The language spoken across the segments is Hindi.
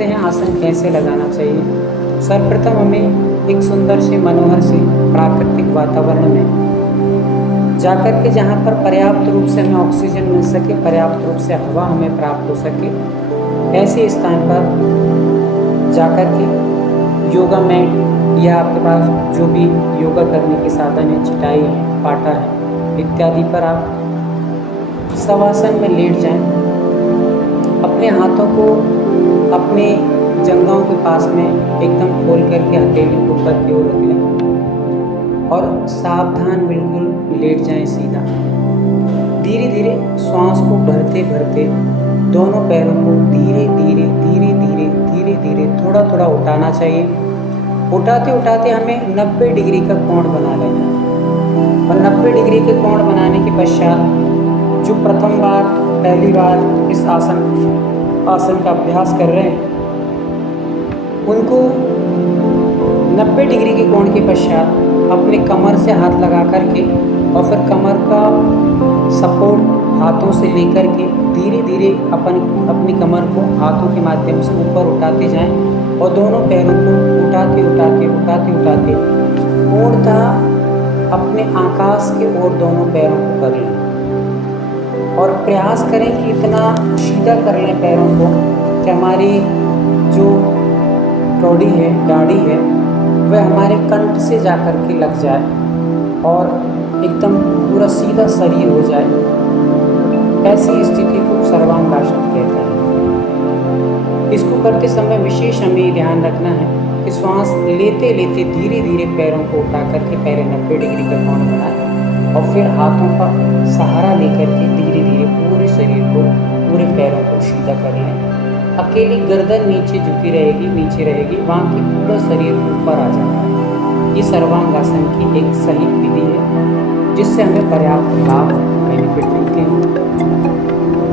समझते हैं आसन कैसे लगाना चाहिए। सर्वप्रथम हमें एक सुंदर से मनोहर से प्राकृतिक वातावरण में जाकर के जहाँ पर पर्याप्त रूप से हमें ऑक्सीजन मिल सके, पर्याप्त रूप से हवा हमें प्राप्त हो सके, ऐसे स्थान पर जाकर के योगा मैट या आपके पास जो भी योगा करने के साधन है, चटाई है, पाटा है इत्यादि पर आप शवासन में लेट जाएं। अपने हाथों को अपने जंघाओं के पास में एकदम खोल करके हथेली को ऊपर की ओर रख लें और सावधान बिल्कुल लेट जाएं सीधा। धीरे धीरे श्वास को भरते भरते दोनों पैरों को धीरे धीरे धीरे धीरे धीरे धीरे थोड़ा थोड़ा उठाना चाहिए। उठाते उठाते हमें 90 डिग्री का कोण बना लेना है और 90 डिग्री के कोण बनाने के पश्चात जो प्रथम बार पहली बार इस आसन का अभ्यास कर रहे हैं उनको 90 डिग्री के कोण के पश्चात अपने कमर से हाथ लगा करके और फिर कमर का सपोर्ट हाथों से लेकर के धीरे धीरे अपनी कमर को हाथों के माध्यम से ऊपर उठाते जाएं और दोनों पैरों को उठाते उठाते उठाते उठाते पूर्णतः अपने आकाश के ओर दोनों पैरों को कर लें और प्रयास करें कि इतना सीधा कर लें पैरों को कि हमारी जो टोड़ी है, दाढ़ी है, वह हमारे कंठ से जाकर के लग जाए और एकदम पूरा सीधा शरीर हो जाए। ऐसी स्थिति को सर्वांगासन कहते हैं। इसको करते समय विशेष हमें ध्यान रखना है कि श्वास लेते लेते धीरे धीरे पैरों को उठा करके पहले 90 डिग्री का कोण बनाएं और फिर हाथों का सहारा लेकर के धीरे धीरे पूरे शरीर को, पूरे पैरों को सीधा कर लें। अकेली गर्दन नीचे झुकी रहेगी, नीचे रहेगी, वहाँ की पूरा शरीर ऊपर आ जाता है। ये सर्वांगासन की एक सही विधि है जिससे हमें पर्याप्त लाभ बेनिफिट मिलते हैं।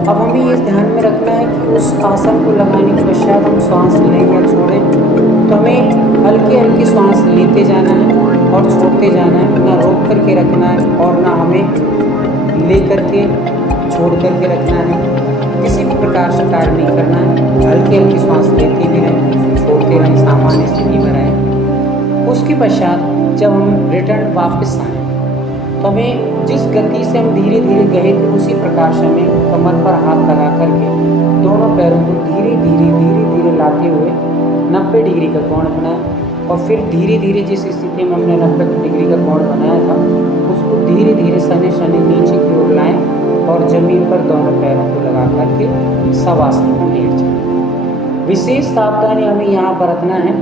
अब हमें ये ध्यान में रखना है कि उस आसन को लगाने के पश्चात हम श्वास लें या छोड़ें तो हमें हल्की हल्की श्वास लेते जाना है और छोड़ते जाना है, ना रोक करके रखना है और ना हमें ले करके छोड़ करके रखना है। किसी भी प्रकार से कार्य नहीं करना है, हल्की हल्की श्वास लेते भी रहें, छोड़ते रहें, सामान्य स्थिति में रहें। उसके पश्चात जब हम रिटर्न वापस आएँ तो हमें जिस गति से हम धीरे धीरे गए थे उसी प्रकार से हमें कमर पर हाथ लगा करके दोनों पैरों को धीरे धीरे धीरे धीरे लाते हुए 90 डिग्री का कोण बनाएं और फिर धीरे धीरे जिस स्थिति में हमने 90 डिग्री का कोण बनाया था उसको धीरे धीरे शनि शनि नीचे की ओर लाएं और जमीन पर दोनों पैरों को लगा करके शवासन में लेट जाएं। विशेष सावधानी हमें यहाँ बरतना है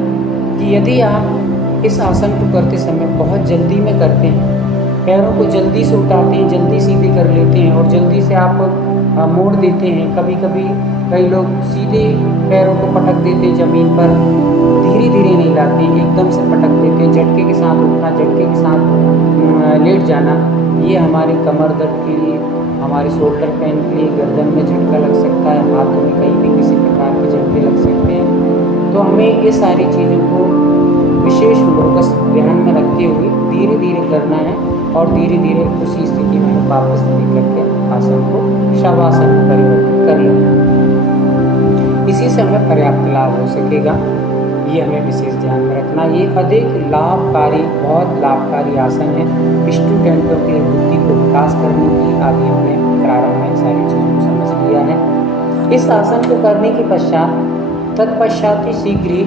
कि यदि आप इस आसन को करते समय बहुत जल्दी में करते हैं, पैरों को जल्दी से उठाते हैं, जल्दी सीधे कर लेते हैं और जल्दी से आप मोड़ देते हैं, कभी कभी कई लोग सीधे पैरों को पटक देते हैं ज़मीन पर, धीरे धीरे नहीं लाते हैं, एकदम से पटक देते हैं, झटके के साथ उठना, झटके के साथ लेट जाना। ये हमारे कमर दर्द के लिए, हमारे शोल्डर पेन के लिए, गर्दन में झटका लग सकता है, हाथों में कहीं भी किसी प्रकार के झटके लग सकते हैं। तो हमें ये सारी चीज़ों को विशेष फोकस ध्यान में रखते हुए धीरे धीरे करना है और धीरे धीरे उसी स्थिति में वापस लेकर के आसन को शवासन में परिवर्तित कर लेना है। इसी से हमें पर्याप्त लाभ हो सकेगा, ये हमें विशेष ध्यान में रखना। ये अधिक लाभकारी, बहुत लाभकारी आसन है स्टूडेंटों के लिए बुद्धि को विकास करने की। आगे हमने प्रारंभ में सारी चीज़ों को समझ लिया है। इस आसन को करने के पश्चात तत्पश्चात ही शीघ्र ही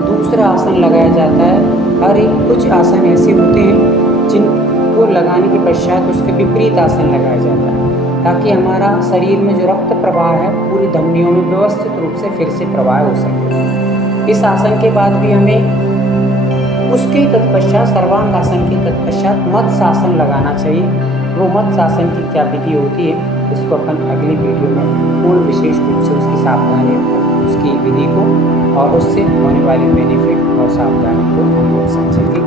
दूसरा आसन लगाया जाता है। हर एक कुछ आसन ऐसे होते हैं जिनको लगाने के पश्चात उसके विपरीत आसन लगाया जाता है ताकि हमारा शरीर में जो रक्त प्रवाह है पूरी धमनियों में व्यवस्थित रूप से फिर से प्रवाह हो सके। इस आसन के बाद भी हमें उसके तत्पश्चात सर्वांगासन के तत्पश्चात मत्स्यासन लगाना चाहिए। वो मत्स्यासन की क्या विधि होती है इसको अपन अगली वीडियो में पूर्ण विशेष रूप से उसकी सावधानियों को, उसकी विधि को और उससे होने वाली बेनिफिट और सावधानी को हम लोग समझेंगे।